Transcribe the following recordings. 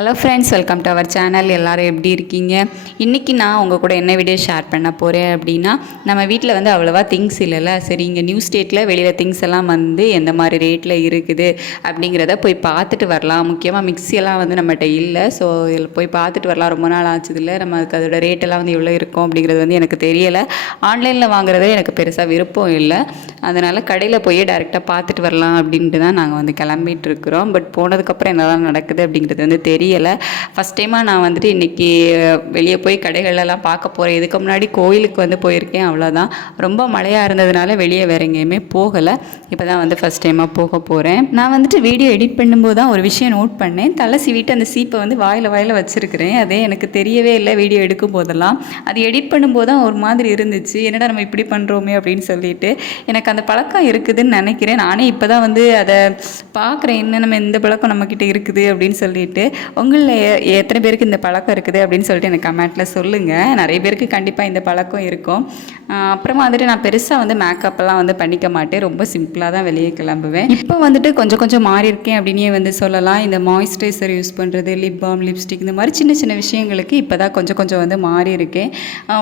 Hello friends welcome to our channel எல்லோரும் எப்படி இருக்கீங்க? இன்றைக்கி நான் உங்கள் கூட என்ன வீடியோ ஷேர் பண்ண போகிறேன் அப்படின்னா நம்ம வீட்டில் வந்து அவ்வளோவா திங்ஸ் இல்லைல்ல. சரி இங்கே நியூ ஸ்டேட்டில் வெளியில் திங்ஸ் எல்லாம் வந்து எந்த மாதிரி ரேட்டில் இருக்குது அப்படிங்கிறத போய் பார்த்துட்டு வரலாம். முக்கியமாக மிக்ஸியெல்லாம் வந்து நம்மகிட்ட இல்லை. ஸோ இதில் போய் பார்த்துட்டு வரலாம். ரொம்ப நாள் ஆச்சுதில்ல நம்ம அதுக்கு அதோட ரேட்டெல்லாம் வந்து எவ்வளோ இருக்கும் அப்படிங்கிறது வந்து எனக்கு தெரியலை. ஆன்லைனில் வாங்குறதே எனக்கு பெருசாக விருப்பம் இல்லை. அதனால் கடையில் போய் டேரெக்டாக பார்த்துட்டு வரலாம் அப்படின்ட்டு தான் நாங்கள் வந்து கிளம்பிட்டு இருக்கிறோம். பட் போனதுக்கப்புறம் என்னதான் நடக்குது அப்படிங்கிறது வந்து தெரியலை. ஃபஸ்ட் டைமாக நான் வந்துட்டு இன்றைக்கி வெளியே போய் கடைகளெல்லாம் பார்க்க போகிறேன் இதுக்கு முன்னாடி கோயிலுக்கு வந்து போயிருக்கேன் அவ்வளோதான் ரொம்ப மழையாக இருந்ததுனால வெளியே வேற எங்கேயுமே போகலை. இப்போ தான் வந்து ஃபஸ்ட் டைமாக போக போகிறேன் நான் வந்துட்டு வீடியோ எடிட் பண்ணும்போது தான் ஒரு விஷயம் நோட் பண்ணேன். தலை சீவிட்டு அந்த சீப்பை வந்து வாயில் வாயில் வச்சுருக்கிறேன். அதே எனக்கு தெரியவே இல்லை வீடியோ எடுக்கும் போதெல்லாம். அது எடிட் பண்ணும்போது தான் ஒரு மாதிரி இருந்துச்சு. என்னடா நம்ம இப்படி பண்ணுறோமே அப்படின்னு சொல்லிட்டு. எனக்கு அந்த பழக்கம் இருக்குதுன்னு நினைக்கிறேன். நானே இப்போ தான் வந்து அதை பார்க்குறேன். என்ன நம்ம இந்த பழக்கம் நம்மக்கிட்ட இருக்குது அப்படின்னு சொல்லிட்டு. உங்களில் எ- எத்தனை பேருக்கு இந்த பழக்கம் இருக்குது அப்படின்னு சொல்லிட்டு எனக்கு கமெண்ட்டில் சொல்லுங்கள் நிறைய பேருக்கு கண்டிப்பாக இந்த பழக்கம் இருக்கும். அப்புறமா வந்துட்டு நான் பெருசாக வந்து மேக்கப்பெல்லாம் வந்து பண்ணிக்க மாட்டேன். ரொம்ப சிம்பிளாக தான் வெளியே கிளம்புவேன். இப்போ வந்துட்டு கொஞ்சம் கொஞ்சம் மாறி இருக்கேன் அப்படின்னே வந்து சொல்லலாம். இந்த மாய்ஸ்சரைசர் யூஸ் பண்ணுறது லிப் பாம் லிப்ஸ்டிக் இந்த மாதிரி சின்ன சின்ன விஷயங்களுக்கு இப்போ தான் கொஞ்சம் கொஞ்சம் வந்து மாறி இருக்கேன்.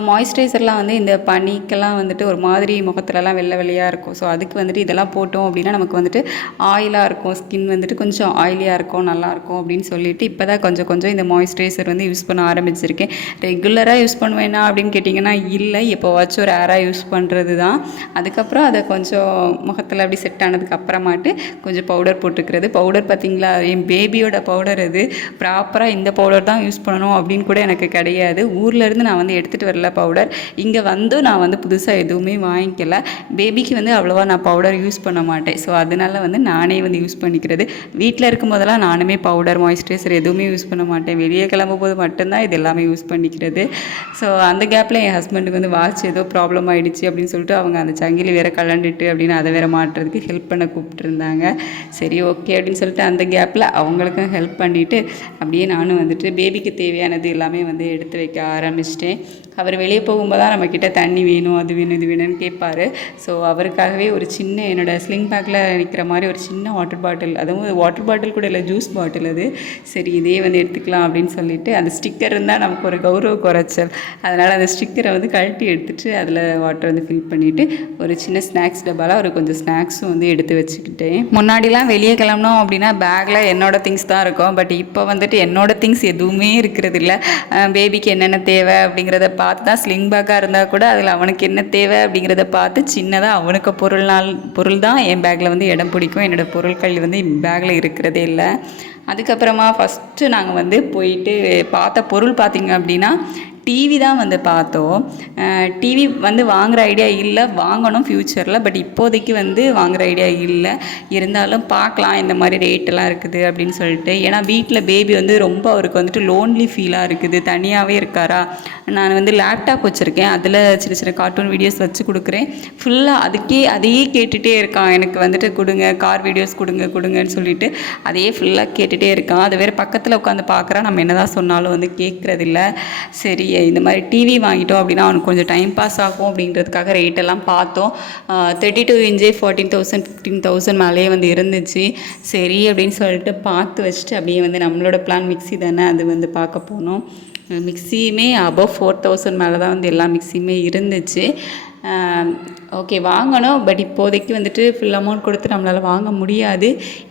மாய்ஸ்சரைசர்லாம் வந்து இந்த பனிக்கெல்லாம் வந்துட்டு ஒரு மாதிரி முகத்துலலாம் வெள்ளை வெள்ளையாக இருக்கும். ஸோ அதுக்கு வந்துட்டு இதெல்லாம் போட்டோம் அப்படின்னா நமக்கு வந்துட்டு ஆயிலாக இருக்கும். ஸ்கின் வந்துட்டு கொஞ்சம் ஆயிலியாக இருக்கும் நல்லாயிருக்கும் அப்படின்னு சொல்லிட்டு இப்போ தான் கொஞ்சம் கொஞ்சம் இந்த மாய்ஸ்சரைசர் வந்து யூஸ் பண்ண ஆரம்பிச்சிருக்கேன். ரெகுலராக யூஸ் பண்ணுவேனா அப்படின்னு கேட்டிங்கன்னா இல்லை எப்போவாச்சும் ஒரு ஏராக யூஸ் பண்ணுறது தான் அதுக்கப்புறம் அதை கொஞ்சம் முகத்தில் அப்படி செட் ஆனதுக்கு அப்புறமாட்டு கொஞ்சம் பவுடர் போட்டுக்கிறது. பவுடர் பார்த்தீங்களா? என் பேபியோட பவுடர் அது. ப்ராப்பராக இந்த பவுடர் தான் யூஸ் பண்ணணும் அப்படின்னு கூட எனக்கு கிடையாது. ஊர்லேருந்து நான் வந்து எடுத்துகிட்டு வரல பவுடர் இங்கே வந்தும் நான் வந்து புதுசாக எதுவுமே வாங்கிக்கல. பேபிக்கு வந்து அவ்வளோவா நான் பவுடர் யூஸ் பண்ண மாட்டேன். ஸோ அதனால வந்து நானே வந்து யூஸ் பண்ணிக்கிறது. வீட்டில் இருக்கும் போதெல்லாம் நானுமே பவுடர் மாய்ஸ்சரைசர் எதுவும் எதுவுமே யூஸ் பண்ண மாட்டேன். வெளியே கிளம்பும் போது மட்டும்தான் இது எல்லாமே யூஸ் பண்ணிக்கிறது. ஸோ அந்த கேப்பில் என் ஹஸ்பண்டுக்கு வந்து வாட்ச் ஏதோ ப்ராப்ளம் ஆகிடுச்சு அப்படின்னு சொல்லிட்டு அவங்க அந்த சங்கிலி வேற கலண்டுட்டு அப்படின்னு அதை வேற மாட்டுறதுக்கு ஹெல்ப் பண்ண கூப்பிட்டுருந்தாங்க. சரி ஓகே அப்படின்னு சொல்லிட்டு அந்த கேப்பில் அவங்களுக்கும் ஹெல்ப் பண்ணிவிட்டு அப்படியே நானும் வந்துட்டு பேபிக்கு தேவையானது எல்லாமே வந்து எடுத்து வைக்க ஆரம்பிச்சிட்டேன். அவர் வெளியே போகும்போது தான் நம்மக்கிட்ட தண்ணி வேணும் அது வேணும் இது வேணும்னு கேட்பார். ஸோ அவருக்காகவே ஒரு சின்ன என்னோட ஸ்லிங் பேக்கில் நிற்கிற மாதிரி ஒரு சின்ன வாட்டர் பாட்டில் அதுவும் வாட்டர் பாட்டில் கூட இல்லை ஜூஸ் பாட்டில் அது. சரி இதே வந்து எடுத்துக்கலாம் அப்படின்னு சொல்லிட்டு அந்த ஸ்டிக்கர் இருந்தால் நமக்கு ஒரு கௌரவ குறைச்சல். அதனால் அந்த ஸ்டிக்கரை வந்து கழட்டி எடுத்துட்டு அதில் வாட்டர் வந்து ஃபில் பண்ணிவிட்டு ஒரு சின்ன ஸ்நாக்ஸ் டப்பாவில் ஒரு கொஞ்சம் ஸ்நாக்ஸும் வந்து எடுத்து வச்சுக்கிட்டேன். முன்னாடிலாம் வெளியே கிளம்புனோம் அப்படின்னா பேக்கில் என்னோடய திங்ஸ் தான் இருக்கும். பட் இப்போ வந்துட்டு என்னோடய திங்ஸ் எதுவுமே இருக்கிறது இல்லை. பேபிக்கு என்னென்ன தேவை அப்படிங்கிறத பார்த்து தான் ஸ்லிங் பேக்காக இருந்தால் கூட அதில் அவனுக்கு என்ன தேவை அப்படிங்கிறத பார்த்து சின்னதாக அவனுக்கு பொருள்னால் பொருள் தான் என் பேக்கில் வந்து இடம் பிடிக்கும். என்னோடய பொருட்கள் வந்து பேக்கில் இருக்கிறதே இல்லை. அதுக்கப்புறமா ஃபஸ்ட்டு நாங்கள் வந்து போயிட்டு பார்த்த பொருள் பார்த்திங்க அப்படின்னா டிவி தான் வந்து பார்த்தோம். டிவி வந்து வாங்குகிற ஐடியா இல்லை. வாங்கணும் ஃப்யூச்சரில் பட் இப்போதைக்கு வந்து வாங்குகிற ஐடியா இல்லை. இருந்தாலும் பார்க்கலாம். இந்த மாதிரி ரேட்டெல்லாம் இருக்குது அப்படின்னு சொல்லிட்டு. ஏன்னா வீட்டில் பேபி வந்து ரொம்ப அவருக்கு வந்துட்டு லோன்லி ஃபீலாக இருக்குது. தனியாகவே இருக்காரா? நான் வந்து லேப்டாப் வச்சுருக்கேன். அதில் சின்ன சின்ன கார்ட்டூன் வீடியோஸ் வச்சு கொடுக்குறேன். ஃபுல்லாக அதுக்கே அதையே கேட்டுகிட்டே இருக்கான். எனக்கு வந்துட்டு கொடுங்க கார் வீடியோஸ் கொடுங்க கொடுங்கன்னு சொல்லிட்டு அதையே ஃபுல்லாக கேட்டுகிட்டே இருக்கான். அது வேறு பக்கத்தில் உட்காந்து பார்க்குறான் நம்ம என்னதான் சொன்னாலும் வந்து கேட்குறதில்ல சரி இந்த மாதிரி டிவி வாங்கிட்டோம் அப்படின்னா அவனுக்கு கொஞ்சம் டைம் பாஸ் ஆகும் அப்படின்றதுக்காக ரேட் எல்லாம் பார்த்தோம். தேர்ட்டி டூ இன்ச்சே ஃபோர்டீன் தௌசண்ட் ஃபிஃப்டீன் தௌசண்ட் மேலேயே வந்து இருந்துச்சு. சரி அப்படின்னு சொல்லிட்டு பார்த்து வச்சுட்டு அப்படியே வந்து நம்மளோட பிளான் மிக்ஸி தானே அது வந்து பார்க்க போனோம். மிக்ஸியுமே அபவ் ஃபோர் தௌசண்ட் மேலே தான் வந்து எல்லா மிக்ஸியுமே இருந்துச்சு. ஓகே வாங்கணும். பட் இப்போதைக்கு வந்துட்டு ஃபுல் அமௌண்ட் கொடுத்து நம்மளால் வாங்க முடியாது.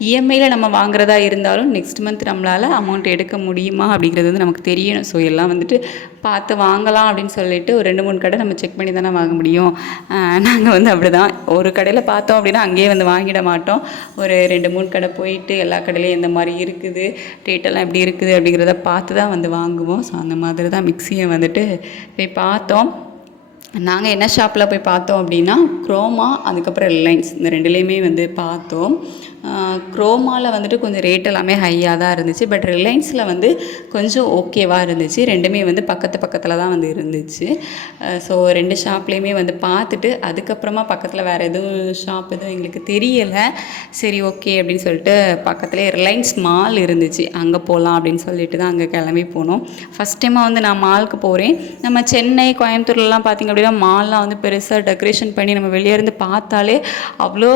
இஎம்ஐயில் நம்ம வாங்குறதா இருந்தாலும் நெக்ஸ்ட் மந்த் நம்மளால் அமௌண்ட் எடுக்க முடியுமா அப்படிங்கிறது வந்து நமக்கு தெரியணும். ஸோ எல்லாம் வந்துட்டு பார்த்து வாங்கலாம் அப்படின்னு சொல்லிட்டு ஒரு ரெண்டு மூணு கடை நம்ம செக் பண்ணி தானே வாங்க முடியும். நாங்கள் வந்து அப்படி தான் ஒரு கடையில் பார்த்தோம் அப்படின்னா அங்கேயே வந்து வாங்கிட மாட்டோம். ஒரு ரெண்டு மூணு கடை போயிட்டு எல்லா கடையிலையும் எந்த மாதிரி இருக்குது. ரேட்டெல்லாம் எப்படி இருக்குது அப்படிங்கிறத பார்த்து தான் வந்து வாங்குவோம். ஸோ அந்த மாதிரி தான் மிக்சியை வந்துட்டு போய் பார்த்தோம். நாங்கள் என்ன ஷாப்பில் போய் பார்த்தோம் அப்படின்னா குரோமா அதுக்கப்புறம் ரிலையன்ஸ் இந்த ரெண்டுலேயுமே வந்து பார்த்தோம். குரோமாவில் வந்துட்டு கொஞ்சம் ரேட் எல்லாமே ஹையாக தான் இருந்துச்சு. பட் ரிலையன்ஸில் வந்து கொஞ்சம் ஓகேவாக இருந்துச்சு. ரெண்டுமே வந்து பக்கத்து பக்கத்தில் தான் வந்து இருந்துச்சு. ஸோ ரெண்டு ஷாப்லேயுமே வந்து பார்த்துட்டு அதுக்கப்புறமா பக்கத்தில் வேறு எதுவும் ஷாப் எதுவும் எங்களுக்கு தெரியலை. சரி ஓகே அப்படின்னு சொல்லிட்டு பக்கத்துலேயே ரிலையன்ஸ் மால் இருந்துச்சு. அங்கே போகலாம் அப்படின்னு சொல்லிட்டு தான் அங்கே கிளம்பி போனோம். ஃபஸ்ட் டைமாக வந்து நான் மாலுக்கு போகிறேன் நம்ம சென்னை கோயம்புத்தூர்லலாம் பார்த்திங்க அப்படின்னா மால்லாம் வந்து பெருசாக டெக்கரேஷன் பண்ணி நம்ம வெளியே இருந்து பார்த்தாலே அவ்வளோ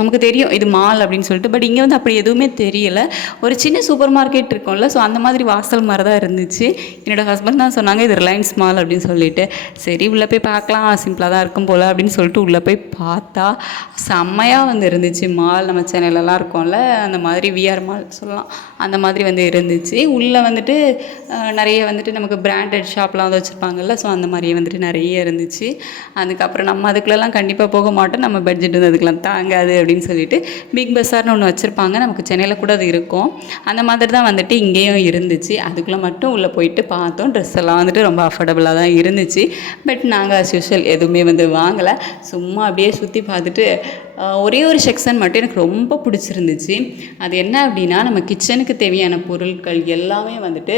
நமக்கு தெரியும். இது மால் அப்படின்னு சொல்லிட்டு பட் இங்கே வந்து அப்படி எதுவுமே தெரியல. ஒரு சின்ன சூப்பர் மார்க்கெட் இருக்கும்ல ஸோ அந்த மாதிரி வாசல் மாதிரி தான் இருந்துச்சு. என்னோடய ஹஸ்பண்ட் தான் சொன்னாங்க இது ரிலையன்ஸ் மால் அப்படின்னு சொல்லிட்டு. சரி உள்ளே போய் பார்க்கலாம் சிம்பிளாக தான் இருக்கும் போல் அப்படின்னு சொல்லிட்டு உள்ளே போய் பார்த்தா செம்மையாக வந்து இருந்துச்சு. மால் நம்ம சென்னையிலலாம் இருக்கோம்ல அந்த மாதிரி விஆர் மால் சொல்லலாம் அந்த மாதிரி வந்து இருந்துச்சு. உள்ளே வந்துட்டு நிறைய வந்துட்டு நமக்கு பிராண்டட் ஷாப்லாம் வந்து வச்சுருப்பாங்கல்ல ஸோ அந்த மாதிரியே வந்துட்டு நிறைய இருந்துச்சு. அதுக்கப்புறம் நம்ம அதுக்குள்ளெல்லாம் கண்டிப்பாக போக மாட்டோம் நம்ம பட்ஜெட் வந்து அதுக்கெல்லாம் தாங்காது அப்படின்னு சொல்லிட்டு பிக் பஸார்னு ஒன்று வச்சுருப்பாங்க. நமக்கு சென்னையில் கூட அது இருக்கும். அந்த மாதிரி தான் வந்துட்டு இங்கேயும் இருந்துச்சு. அதுக்குள்ளே மட்டும் உள்ளே போயிட்டு பார்த்தோம். ட்ரெஸ் எல்லாம் வந்துட்டு ரொம்ப அஃபோர்டபுளாக தான் இருந்துச்சு. பட் நாங்கள் அஸ் யூஷுவல் எதுவுமே வந்து வாங்கலை. சும்மா அப்படியே சுற்றி பார்த்துட்டு ஒரே ஒரு செக்ஷன் மட்டும் எனக்கு ரொம்ப பிடிச்சிருந்துச்சு. அது என்ன அப்படின்னா நம்ம கிச்சனுக்கு தேவையான பொருட்கள் எல்லாமே வந்துட்டு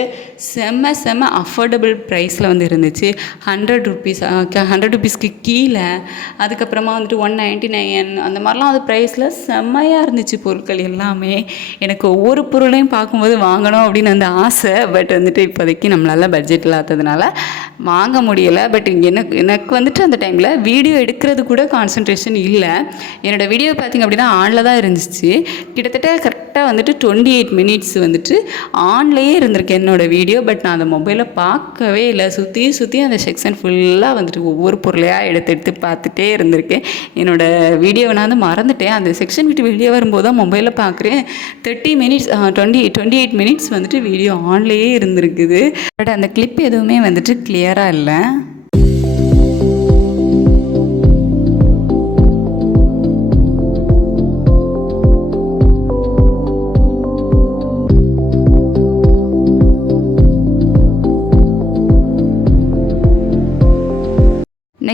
செம்ம செம்ம அஃபோர்டபுள் ப்ரைஸில் வந்து இருந்துச்சு. ஹண்ட்ரட் ருபீஸ் ஹண்ட்ரட் ருபீஸ்க்கு கீழே அதுக்கப்புறமா வந்துட்டு ஒன் நைன்ட்டி நைன் அந்த மாதிரிலாம் அது ப்ரைஸில் செம்மையாக இருந்துச்சு பொருட்கள் எல்லாமே. எனக்கு ஒவ்வொரு பொருளையும் பார்க்கும்போது வாங்கணும் அப்படின்னு அந்த ஆசை பட் வந்துட்டு இப்போதைக்கு நம்மளால் பட்ஜெட் இல்லாததுனால வாங்க முடியலை. பட் எனக்கு எனக்கு வந்துட்டு அந்த டைமில் வீடியோ எடுக்கிறது கூட கான்சன்ட்ரேஷன் இல்லை. என்னோடய வீடியோ பார்த்திங்க அப்படின்னா ஆனில் தான் இருந்துச்சு. கிட்டத்தட்ட கரெக்டாக வந்துட்டு டுவெண்ட்டி எயிட் மினிட்ஸ் வந்துட்டு ஆன்லேயே இருந்திருக்கு என்னோடய வீடியோ பட் நான் அந்த மொபைலை பார்க்கவே இல்லை. சுற்றி சுற்றி அந்த செக்ஷன் ஃபுல்லாக வந்துட்டு ஒவ்வொரு பொருளையாக எடுத்து எடுத்து பார்த்துட்டே இருந்திருக்கேன். என்னோடய வீடியோவை நான் வந்து மறந்துட்டேன். அந்த செக்ஷன் விட்டு வெளியே வரும்போது தான் மொபைலில் பார்க்குறேன். Thirty minutes twenty twenty eight minutes வந்துட்டு வீடியோ ஆன்லேயே இருந்திருக்குது. பட் அந்த கிளிப் எதுவுமே வந்துட்டு கிளியராக இல்லை.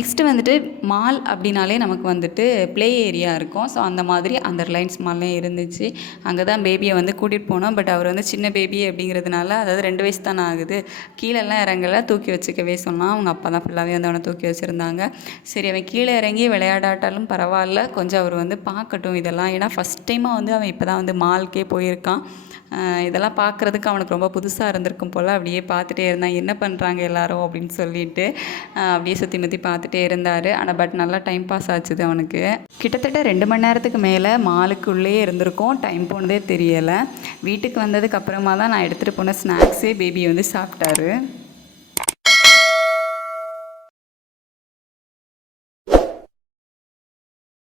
நெக்ஸ்ட்டு வந்துட்டு மால் அப்படின்னாலே நமக்கு வந்துட்டு ப்ளே ஏரியா இருக்கும். ஸோ அந்த மாதிரி அந்த ரிலையன்ஸ் மால்லாம் இருந்துச்சு. அங்கே தான் பேபியை வந்து கூட்டிகிட்டு போனோம். பட் அவர் வந்து சின்ன பேபி அப்படிங்கிறதுனால அதாவது ரெண்டு வயசு தானே ஆகுது. கீழெல்லாம் இறங்கல தூக்கி வச்சுக்கவே சொன்னால் அவங்க அப்பா தான் ஃபுல்லாகவே வந்து அவனை தூக்கி வச்சுருந்தாங்க. சரி அவன் கீழே இறங்கி விளையாடாட்டாலும் பரவாயில்ல. கொஞ்சம் அவர் வந்து பார்க்கட்டும் இதெல்லாம். ஏன்னா ஃபஸ்ட் டைமாக வந்து அவன் இப்போ தான் வந்து மால்க்கே போயிருக்கான். இதெல்லாம் பார்க்குறதுக்கு அவனுக்கு ரொம்ப புதுசாக இருந்திருக்கும் போல். அப்படியே பார்த்துட்டே இருந்தான். என்ன பண்ணுறாங்க எல்லாரும் அப்படின்னு சொல்லிட்டு அப்படியே சுற்றி முற்றி பார்த்துட்டே இருந்தார். ஆனால் பட் நல்லா டைம் பாஸ் ஆச்சுது அவனுக்கு. கிட்டத்தட்ட ரெண்டு மணி நேரத்துக்கு மேலே மாலுக்குள்ளேயே இருந்திருக்கோம். டைம் போனதே தெரியலை. வீட்டுக்கு வந்ததுக்கு அப்புறமா தான் நான் எடுத்துகிட்டு போன ஸ்நாக்ஸே பேபி வந்து சாப்பிட்டாரு.